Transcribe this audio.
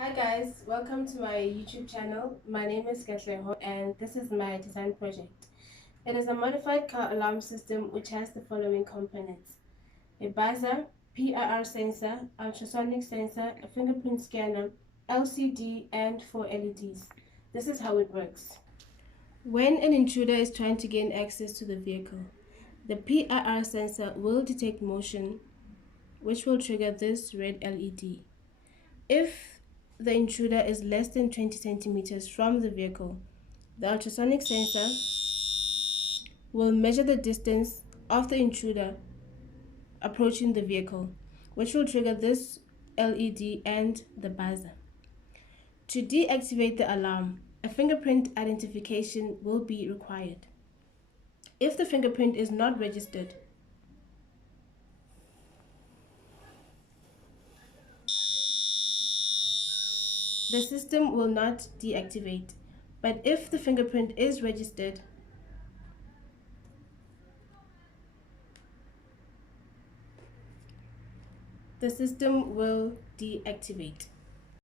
Hi guys, welcome to my YouTube channel. My name is Ketleho and this is my design project. It is a modified car alarm system which has the following components: a buzzer, PIR sensor, ultrasonic sensor, a fingerprint scanner, LCD and 4 LEDs. This is how it works. When an intruder is trying to gain access to the vehicle, the PIR sensor will detect motion, which will trigger this red LED. If the intruder is less than 20 centimeters from the vehicle, the ultrasonic sensor will measure the distance of the intruder approaching the vehicle, which will trigger this LED and the buzzer. To deactivate the alarm, a fingerprint identification will be required. If the fingerprint is not registered, the system will not deactivate. But if the fingerprint is registered, the system will deactivate.